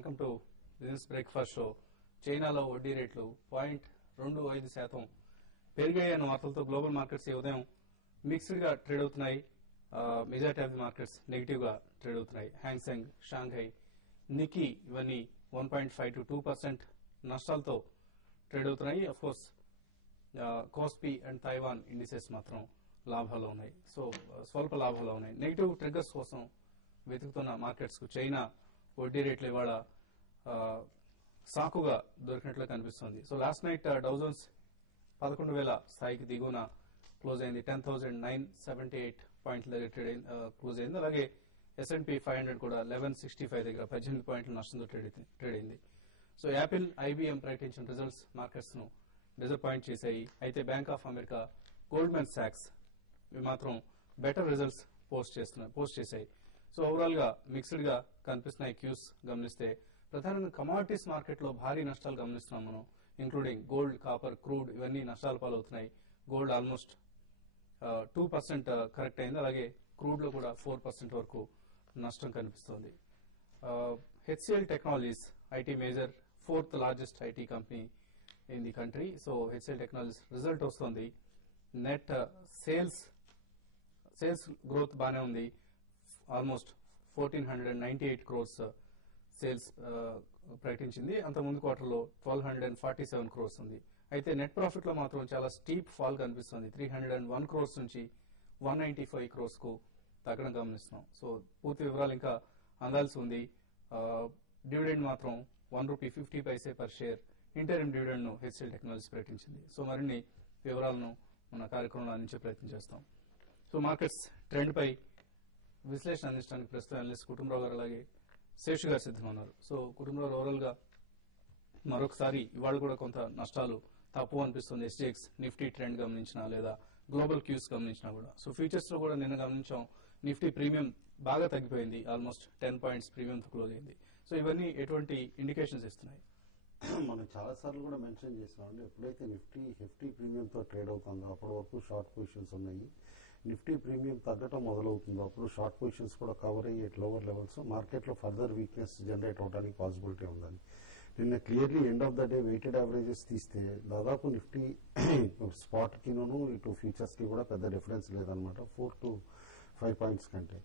Welcome to business breakfast show. చైనాలో వడ్డీ రేట్లు 0.25% పెరిగాయన్న వార్తలతో గ్లోబల్ మార్కెట్స్ ఈ ఉదయం మిక్స్డ్ గా ట్రేడ్ అవుతున్నాయి. Majority of the markets negative గా ట్రేడ్ అవుతున్నాయి. హ్యాంగ్సెంగ్, షాంఘై, నికీ ఇవన్నీ 1.5 to 2% నష్టాలతో ట్రేడ్ అవుతున్నాయి. Of course KOSPI and Taiwan indices మాత్రం లాభాల్లో ఉన్నాయి. సో స్వల్ప లాభాల్లో ఉన్నాయి. నెగిటివ్ ట్రిగ్గర్స్ కోసం వెతుకుతున్న మార్కెట్స్ కు చైనా వడ్డీ రేట్లు ఇవాళ సాకుగా దొరికినట్లు కనిపిస్తుంది. So last night Dow Jones 11,000 స్థాయికి దిగువన క్లోజ్ అయింది. 10,978 పాయింట్ల దగ్గర క్లోజ్ అయింది. అలాగే S&P 500 కూడా 1165 దగ్గర 18 పాయింట్ల నష్టంతో ట్రేడ్ అయింది. సో యాపిల్, IBM ప్రకటించిన రిజల్ట్స్ మార్కెట్స్ ను డిసప్పాయింట్ చేశాయి. అయితే bank of America, Goldman socks ఇవి మాత్రం బెటర్ రిజల్ట్స్ పోస్ట్ చేశాయి. సో ఓవరాల్ గా మిక్స్డ్ గా కనిపిస్తున్నాయి క్యూస్ గమనిస్తే. ప్రధానంగా కమాడిటీస్ మార్కెట్ లో భారీ నష్టాలు గమనిస్తున్నాం మనం. ఇంక్లూడింగ్ గోల్డ్, కాపర్, క్రూడ్ ఇవన్నీ నష్టాల పాలవుతున్నాయి. గోల్డ్ ఆల్మోస్ట్ 2% కరెక్ట్ అయింది. అలాగే క్రూడ్ లో కూడా 4% వరకు నష్టం కనిపిస్తోంది. HCL technologies IT major, 4th largest IT company in the country. So HCL technologies result వస్తోంది. నెట్ సేల్స్ గ్రోత్ బానే ఉంది. ఆల్మోస్ట్ 1,498 crores సేల్స్ ప్రకటించింది. అంతకుముందు క్వార్టర్లో 1,247 crores ఉంది. అయితే నెట్ ప్రాఫిట్ లో మాత్రం చాలా స్టీప్ ఫాల్ కనిపిస్తుంది. 301 crores నుంచి 195 crores కు తగ్గడం గమనిస్తున్నాం. సో పూర్తి వివరాలు ఇంకా అందాల్సి ఉంది. డివిడెండ్ మాత్రం ₹1.50 పర్ షేర్ ఇంటరిమ్ డివిడెండ్ ను HCL టెక్నాలజీస్ ప్రకటించింది. సో మరిన్ని వివరాలను మన కార్యక్రమంలో అందించే ప్రయత్నం చేస్తాం. సో మార్కెట్స్ ట్రెండ్ పై విశ్లేషణ అందించడానికి ప్రస్తుతం అనలిస్ట్ కుటుంబరావు గారు అలాగే శేషు గారు సిద్ధమన్నారు. సో కుటుంబరావు ఓవరాల్ గా మరొకసారి ఇవాళ కూడా కొంత నష్టాలు తప్పు అనిపిస్తుంది. SGX, నిఫ్టీ ట్రెండ్ గమనించినా లేదా గ్లోబల్ క్యూస్ గమనించినా కూడా. సో ఫ్యూచర్స్ లో కూడా నిన్న గమనించాం నిఫ్టీ ప్రీమియం బాగా తగ్గిపోయింది. ఆల్మోస్ట్ 10 points ప్రీమియంతో క్లోజ్ అయింది. సో ఇవన్నీ ఎటువంటి ఇండికేషన్స్ ఇస్తున్నాయి? మనం చాలా సార్లు కూడా మెన్షన్ చేసామండి. ఎప్పుడైతే నిఫ్టీ హెఫ్టీ ప్రీమియంతో ట్రేడ్ అవుతుందో అప్పటి వరకు షార్ట్ పొజిషన్స్ ఉన్నాయి. నిఫ్టీ ప్రీమియం తగ్గటం మొదలవుతుందో అప్పుడు షార్ట్ పొజిషన్స్ కూడా కవర్ అయ్యే లోవర్ లెవెల్స్ మార్కెట్ లో ఫర్దర్ వీక్నెస్ జనరేట్ అవడానికి పాసిబిలిటీ ఉందని నిన్న clearly end of the day weighted averages తీస్తే దాదాపు నిఫ్టీ స్పాట్ కిను ఇటు ఫ్యూచర్స్ కి కూడా పెద్ద డిఫరెన్స్ లేదనమాట. 4 to 5 points కంటే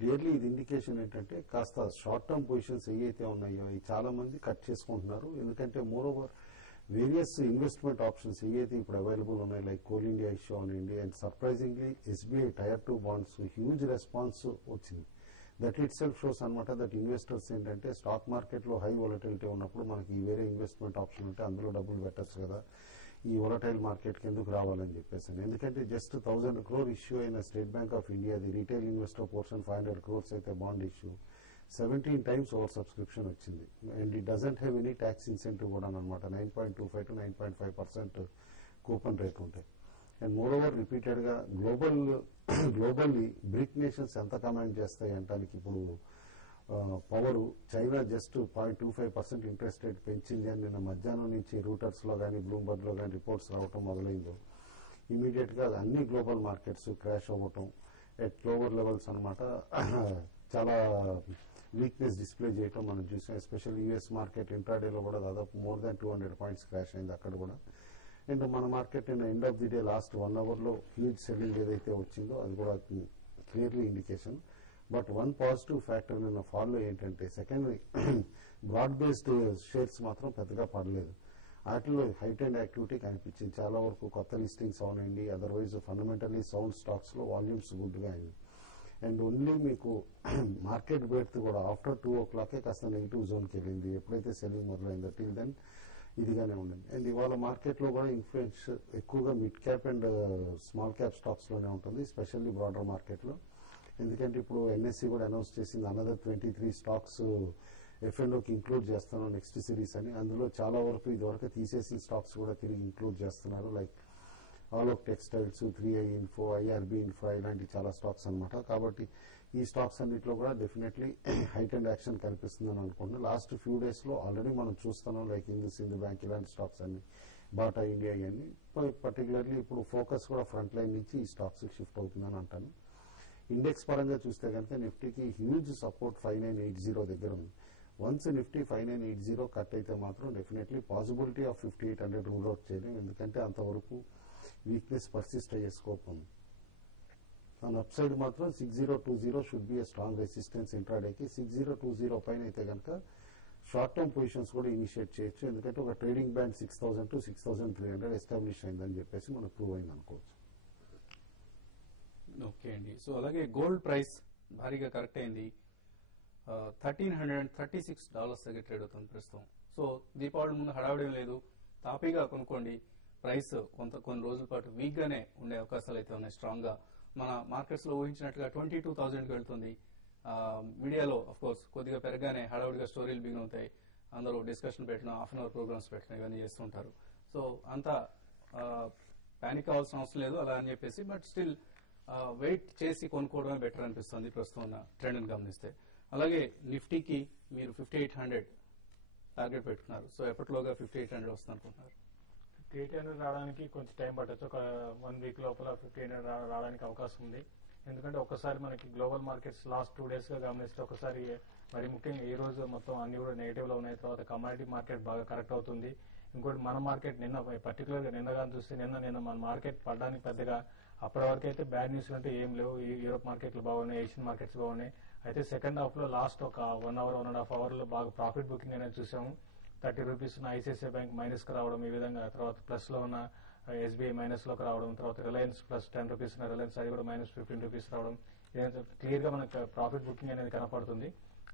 క్లియర్లీ ఇది ఇండికేషన్ ఏంటంటే కాస్త షార్ట్ టర్మ్ పొజిషన్స్ ఏవైతే ఉన్నాయో అవి చాలా మంది కట్ చేసుకుంటున్నారు. ఎందుకంటే more over various investment options ఏవైతే ఇప్పుడు అవైలబుల్ ఉన్నాయి లైక్ కోల్ ఇండియా ఇష్యూ అనండి and surprisingly SBI Tier 2 bonds huge response వచ్చింది. దట్ ఇట్ సెల్ఫ్ షోస్ అనమాట దట్ ఇన్వెస్టర్స్ ఏంటంటే స్టాక్ మార్కెట్ లో హై వొలటిలిటీ ఉన్నప్పుడు మనకి వేరే ఇన్వెస్ట్మెంట్ ఆప్షన్ ఉంటే అందులో డబ్బులు పెట్టచ్చు కదా, ఈ వొలటైల్ మార్కెట్ కి ఎందుకు రావాలని చెప్పేసి. ఎందుకంటే జస్ట్ 1,000 crore ఇష్యూ అయిన స్టేట్ బ్యాంక్ ఆఫ్ ఇండియాది రీటైల్ ఇన్వెస్టర్ పోర్షన్ 500 crores అయితే bond issue 17 times over subscription వచ్చింది. And it doesn't have any tax incentive కూడా అనమాట. 9.25 to 9.5% కూపన్ రేట్ ఉంటాయి. అండ్ మోర్ ఓవర్ రిపీటెడ్ గా గ్లోబల్లీ బ్రిక్ నేషన్స్ ఎంత command చేస్తాయి అంటానికి ఇప్పుడు power China just 0.25% interest rate పెంచింది అని నిన్న మధ్యాహ్నం నుంచి రూటర్స్ లో కానీ బ్లూంబర్గ్ లో కానీ రిపోర్ట్స్ రావటం మొదలైందో ఇమీడియట్ గా అన్ని గ్లోబల్ మార్కెట్స్ క్రాష్ అవ్వటం ఎట్ లోవర్ లెవెల్స్ అనమాట చాలా వీక్నెస్ డిస్ప్లే చేయటం మనం చూసాం. ఎస్పెషల్ US మార్కెట్ ఇంట్రాడేలో కూడా దాదాపు మోర్ దాన్ 200 points క్రాష్ అయింది అక్కడ కూడా. అండ్ మన market end of the day last 1 hour లో హ్యూజ్ సెల్లింగ్ ఏదైతే వచ్చిందో అది కూడా clearly indication. But one positive factor నిన్న ఫాలో ఏంటంటే సెకండరీ బ్రాడ్ బేస్డ్ షేర్స్ మాత్రం పెద్దగా పడలేదు. వాటిలో హైట్ అండ్ యాక్టివిటీ కనిపించింది. చాలా వరకు కొత్త లిస్టింగ్స్ అవునండి. అదర్వైజ్ ఫండమెంటల్లీ సౌండ్ స్టాక్స్ లో వాల్యూమ్స్ గుడ్ గా అయింది. అండ్ ఓన్లీ మీకు మార్కెట్ బెర్త్ కూడా ఆఫ్టర్ 2 o'clock కాస్త నెగిటివ్ జోన్కి వెళ్ళింది. ఎప్పుడైతే సెల్లింగ్ మొదలైందో టిల్ దెన్ ఇదిగానే ఉండింది. అండ్ ఇవాళ మార్కెట్ లో కూడా ఇన్ఫ్లుయెన్స్ ఎక్కువగా mid cap and small cap stocks లోనే ఉంటుంది, స్పెషల్లీ బ్రాడర్ మార్కెట్ లో. ఎందుకంటే ఇప్పుడు NSE కూడా అనౌన్స్ చేసింది అనదర్ 23 స్టాక్స్ F&Oకి ఇంక్లూడ్ చేస్తాను నెక్స్ట్ సిరీస్ అని. అందులో చాలా వరకు ఇదివరకు తీసేసిన స్టాక్స్ కూడా తిరిగి ఇంక్లూడ్ చేస్తున్నారు. Like Alok textiles, 3i Info, IRB Infra ఇలాంటి చాలా స్టాక్స్ అనమాట. కాబట్టి ఈ స్టాక్స్ అన్నింటిలో కూడా డెఫినెట్లీ హైట్ అండ్ యాక్షన్ కనిపిస్తుందని అనుకుంటున్నాను. లాస్ట్ ఫ్యూ డేస్ లో ఆల్రెడీ మనం చూస్తున్నాం లైక్ సింధు బ్యాంక్ ఇలాంటి స్టాక్స్ అన్ని, బాటా ఇండియా ఇవన్నీ. పర్టికులర్లీ ఇప్పుడు ఫోకస్ కూడా ఫ్రంట్ లైన్ నుంచి ఈ స్టాక్స్ షిఫ్ట్ అవుతుందని అంటాను. ఇండెక్స్ పరంగా చూస్తే కనుక నిఫ్టీకి హ్యూజ్ సపోర్ట్ 5980 దగ్గర ఉంది. వన్స్ నిఫ్టీ 5980 కట్ అయితే మాత్రం definitely possibility of 5800 rule out చేయలేం, ఎందుకంటే అంతవరకు వీక్నెస్ పర్సిస్ట్ అయ్యే స్కోప్ ఉంది. అండ్ అప్ సైడ్ మాత్రం 6020 should be a strong resistance ఇంట్రాడేకి. 6020 పైన అయితే కనుక షార్ట్ టర్మ్ పొజిషన్స్ కూడా ఇనిషియేట్ చేయొచ్చు, ఎందుకంటే ఒక ట్రేడింగ్ బ్యాండ్ 6000 to 6300 ఎస్టాబ్లిష్ అయిందని చెప్పేసి మనకు ప్రూవ్ అయింది అనుకోవచ్చు. ఓకే అండి. సో అలాగే గోల్డ్ ప్రైస్ భారీగా కరెక్ట్ అయింది, $1,336 దగ్గర ట్రేడ్ అవుతుంది ప్రస్తుతం. సో దీపావళి ముందు హడావిడి లేదు, తాపీగా కొనుక్కోండి. ప్రైస్ కొన్ని రోజుల పాటు వీక్ గానే ఉండే అవకాశాలు అయితే ఉన్నాయి స్ట్రాంగ్ గా. మన మార్కెట్స్ లో ఊహించినట్టుగా 22,000కి వెళ్తుంది. మీడియాలో అఫ్ కోర్స్ కొద్దిగా పెరగానే హడావుడిగా స్టోరీలు బిగిన్ అవుతాయి, అందరూ డిస్కషన్ పెట్టిన హాఫ్ అన్ అవర్ ప్రోగ్రామ్స్ పెట్టిన ఇవన్నీ చేస్తుంటారు. సో అంతా పానిక్ అవ్వాల్సిన అవసరం లేదు అలా అని చెప్పేసి, బట్ స్టిల్ వెయిట్ చేసి కొనుక్కోవడమే బెటర్ అనిపిస్తుంది ప్రస్తుతం ఉన్న ట్రెండ్ గమనిస్తే. అలాగే నిఫ్టీకి మీరు 5800 టార్గెట్ పెట్టుకున్నారు. సో ఎప్పటిలోగా 5800 వస్తుంది అనుకుంటున్నారు? 5800 రావడానికి కొంచెం టైం పట్టచ్చు, ఒక 1 వీక్ లోపల 5800 రావడానికి అవకాశం ఉంది. ఎందుకంటే ఒకసారి మనకి గ్లోబల్ మార్కెట్స్ లాస్ట్ 2 days గా గమనిస్తే ఒకసారి మరి ముఖ్యంగా ఈ రోజు మొత్తం అన్ని కూడా నెగిటివ్ లో ఉన్నాయి. తర్వాత కమాడిటీ మార్కెట్ బాగా కరెక్ట్ అవుతుంది. ఇంకోటి మన మార్కెట్ నిన్న పర్టికులర్ గా నిన్నగా చూస్తే నిన్న మన మార్కెట్ పడడానికి పెద్దగా అప్పటి వరకు అయితే బ్యాడ్ న్యూస్ అంటే ఏం లేవు. యూరోప్ మార్కెట్లు బాగున్నాయి, ఏషియన్ మార్కెట్స్ బాగున్నాయి. అయితే సెకండ్ హాఫ్ లో లాస్ట్ ఒక 1 hour 1.5 hour లో బాగా ప్రాఫిట్ బుకింగ్ అనేది చూసాము. 30 రూపీస్ ఉన్న ఐసిఐసిఐ బ్యాంక్ మైనస్ కి రావడం, ఈ విధంగా తర్వాత ప్లస్ లో ఉన్న ఎస్బీఐ మైనస్ లోకి రావడం, తర్వాత రిలయన్స్ ప్లస్ 10 రూపీస్ ఉన్న రిలయన్స్ అది కూడా మైనస్ 15 రూపీస్ రావడం, క్లియర్ గా మనకు ప్రాఫిట్ బుకింగ్ అనేది కనపడుతుంది.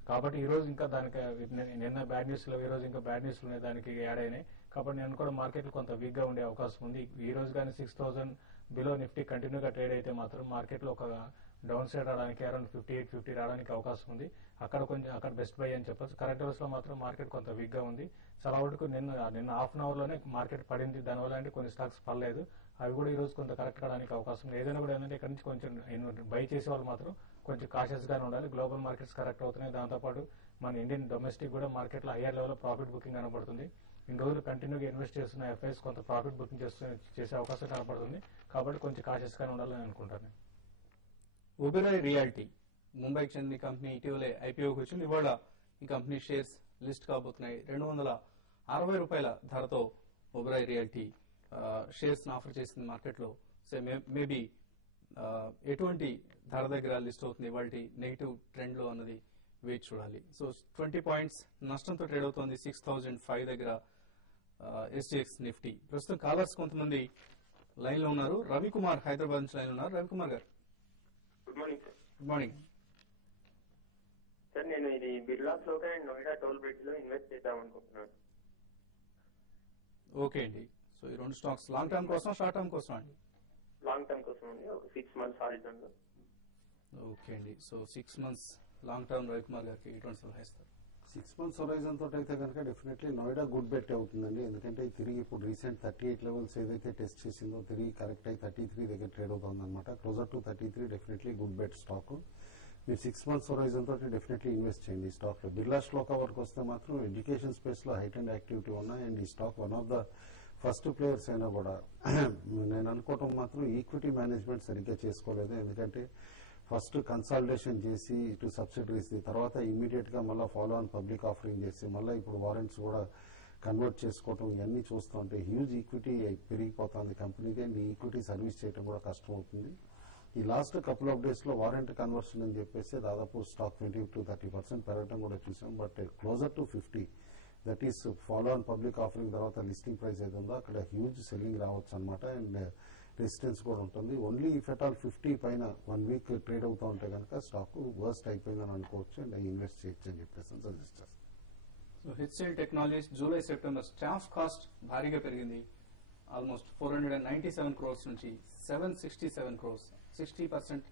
కాబట్టి ఈ రోజు ఇంకా దానికి నిన్న బ్యాడ్ న్యూస్ లో ఈ రోజు ఇంకా బ్యాడ్ న్యూస్ దానికి యాడ్ అయినాయి. కాబట్టి నేను కూడా మార్కెట్ కొంత వీక్ గా ఉండే అవకాశం ఉంది. ఈ రోజు కానీ 6000 బిలో నిఫ్టీ కంటిన్యూగా ట్రేడ్ అయితే మాత్రం మార్కెట్ లో ఒక డౌన్ సైడ్ రావడానికి అరౌండ్ 5850 రావడానికి అవకాశం ఉంది. అక్కడ బెస్ట్ బై అని చెప్పొచ్చు. కరెంట్ అవర్స్ లో మాత్రం మార్కెట్ కొంత వీక్ గా ఉంది. చాలా వరకు నిన్న హాఫ్ అన్ అవర్ లోనే మార్కెట్ పడింది, దానివల్ల అంటే కొన్ని స్టాక్స్ పడలేదు. అవి కూడా ఈ రోజు కొంత కరెక్ట్ కావడానికి అవకాశం ఉంది. ఏదైనా కూడా ఏంటంటే ఇక్కడ నుంచి కొంచెం బై చేసే వాళ్ళు మాత్రం కొంచెం కాషియస్ గానే ఉండాలి. గ్లోబల్ మార్కెట్స్ కరెక్ట్ అవుతున్నాయి, దాంతోపాటు మన ఇండియన్ డొమెస్టిక్ కూడా మార్కెట్ లో హయ్యర్ లెవెల్ ప్రాఫిట్ బుకింగ్ కనబడుతుంది. ఇన్ని రోజులు కంటిన్యూగా ఇన్వెస్ట్ చేస్తున్న ఎఫ్ఐస్ కొంత ప్రాఫిట్ బుకింగ్ చేసే అవకాశం కనబడుతుంది. కాబట్టి కొంచెం కాషియస్ గానే ఉండాలని అనుకుంటాను. ఒబెరాయ్ రియాల్టీ ముంబైకి చెందిన కంపెనీ ఇటీవలే ఐపీఓకి వచ్చింది. ఇవాళ ఈ కంపెనీ షేర్స్ లిస్ట్ కాబోతున్నాయి. $260 ధరతో ఒబెరాయ్ రియాల్టీ షేర్స్ ఆఫర్ చేసింది మార్కెట్ లో. సో మేబీ ఎటువంటి ధర దగ్గర లిస్ట్ అవుతుంది ఇవాళ నెగిటివ్ ట్రెండ్ లో అన్నది వెయిట్ చూడాలి. సో 20 పాయింట్స్ నష్టంతో ట్రేడ్ అవుతోంది 6005 దగ్గర ఎస్జిఎక్స్ నిఫ్టీ. ప్రస్తుతం కాలర్స్ కొంతమంది లైన్ లో ఉన్నారు. రవికుమార్ హైదరాబాద్ నుంచి లైన్ ఉన్నారు. Ravikumar garu good morning sir. Good morning sir, నేను ఇది Birla float and Noida toll bridge లో ఇన్వెస్ట్ చేద్దాం అనుకుంటున్నాను. ఓకే అండి. సో ఈ రెండు స్టాక్స్ లాంగ్ టర్మ్ కోసం షార్ట్ టర్మ్ కోసం అండి? లాంగ్ టర్మ్ కోసం అండి, ఒక 6 months హారిజన్ లో. ఓకే అండి. So 6 months long term Ravikumar గారికి ఎటువంటి సలహా ఇస్తారు? 6 months హొరైజన్ తోటి అయితే కనుక డెఫినెట్లీ నోయిడా గుడ్ బెట్ అవుతుందండి, ఎందుకంటే తిరిగి ఇప్పుడు రీసెంట్ 38 లెవెల్స్ ఏదైతే టెస్ట్ చేసిందో తిరిగి కరెక్ట్ అయి 33 దగ్గర ట్రేడ్ అవుతుంది అనమాట. Closer to 33 definitely good bet stock. మీరు 6 months హొరైజన్ తోటి డెఫినెట్లీ ఇన్వెస్ట్ చేయండి ఈ స్టాక్ లో. బిర్లా శ్లోకా వరకు వస్తే మాత్రం ఎడ్యుకేషన్ స్పేస్ లో హైట్ అండ్ యాక్టివిటీ ఉన్నాయి. అండ్ ఈ stock one of the first players అయినా కూడా నేను అనుకోవటం మాత్రం ఈక్విటీ మేనేజ్మెంట్ సరిగ్గా చేసుకోలేదు. ఎందుకంటే ఫస్ట్ కన్సాలిడేషన్ చేసి ఇటు సబ్సిడరీస్ తర్వాత ఇమీడియట్ గా మళ్ళీ ఫాలో ఆన్ పబ్లిక్ ఆఫరింగ్ చేసి మళ్ళీ ఇప్పుడు వారెంట్స్ కూడా కన్వర్ట్ చేసుకోవటం ఇవన్నీ చూస్తూ ఉంటే హ్యూజ్ ఈక్విటీ పెరిగిపోతుంది కంపెనీకి. అండ్ ఈ ఈక్విటీ సర్వీస్ చేయడం కూడా కష్టం అవుతుంది. ఈ లాస్ట్ కపుల్ ఆఫ్ డేస్ లో వారెంట్ కన్వర్షన్ అని చెప్పేసి దాదాపు స్టాక్ 20 to 30% పెరగడం కూడా చూసాం. But closer to 50 that is follow on public offering తర్వాత లిస్టింగ్ ప్రైస్ ఏది ఉందో అక్కడ హ్యూజ్ సెల్లింగ్ రావచ్చు అనమాట. అండ్ రెసిస్టెన్స్ కూడా ఉంటుంది. ఓన్లీ ఇఫ్ ఎట్ ఆల్ 50 పైన 1 week ట్రేడ్ అవుతూ ఉంటే కనుక స్టాక్ వర్స్ట్ అయిపోయిందని అనుకోవచ్చు. అండ్ ఇన్వెస్ట్ చేయొచ్చు అని చెప్పేసి సజెస్ట్ చేస్తాను. So HCl technologies July September staff cost భారీగా పెరిగింది. ఆల్మోస్ట్ 497 crores నుంచి 767 crores, 60%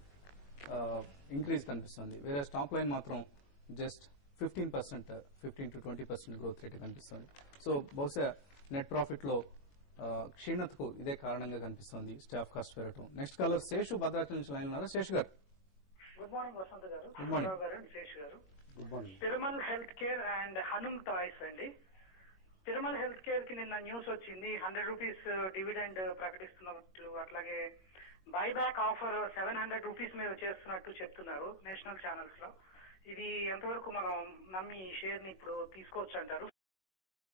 ఇంక్రీజ్ కనిపిస్తుంది. వేరే టాప్ లైన్ మాత్రం జస్ట్ 15% 15 to 20% గ్రోత్ రేట్ కనిపిస్తుంది. సో బహుశా నెట్ ప్రాఫిట్ లో క్షీణతకు ఇదే కారణంగా కనిపిస్తుంది స్టాఫ్ కాస్ట్ పెరగడం. నెక్స్ట్ కాలర్ శేషు భద్రాచలం నుంచి లైన్ ఉన్నారు. శేషు గారు గుడ్ మార్నింగ్. వసంత్ గారు, గుడ్ మార్నింగ్. శేష్ గారు. Good morning. Tirumala health care and Hanung toys అండి. తిరుమల హెల్త్ కేర్ కి నిన్న న్యూస్ వచ్చింది 100 రూపీస్ డివిడెండ్ ప్రకటిస్తున్నట్టు, అట్లాగే బైబ్యాక్ ఆఫర్ 700 రూపీస్ మీద చేస్తున్నట్టు చెప్తున్నారు నేషనల్ ఛానల్స్ లో. ఇది ఎంతవరకు మనం నమ్మి ఈ షేర్ ని ఇప్పుడు తీసుకోవచ్చు అంటారు?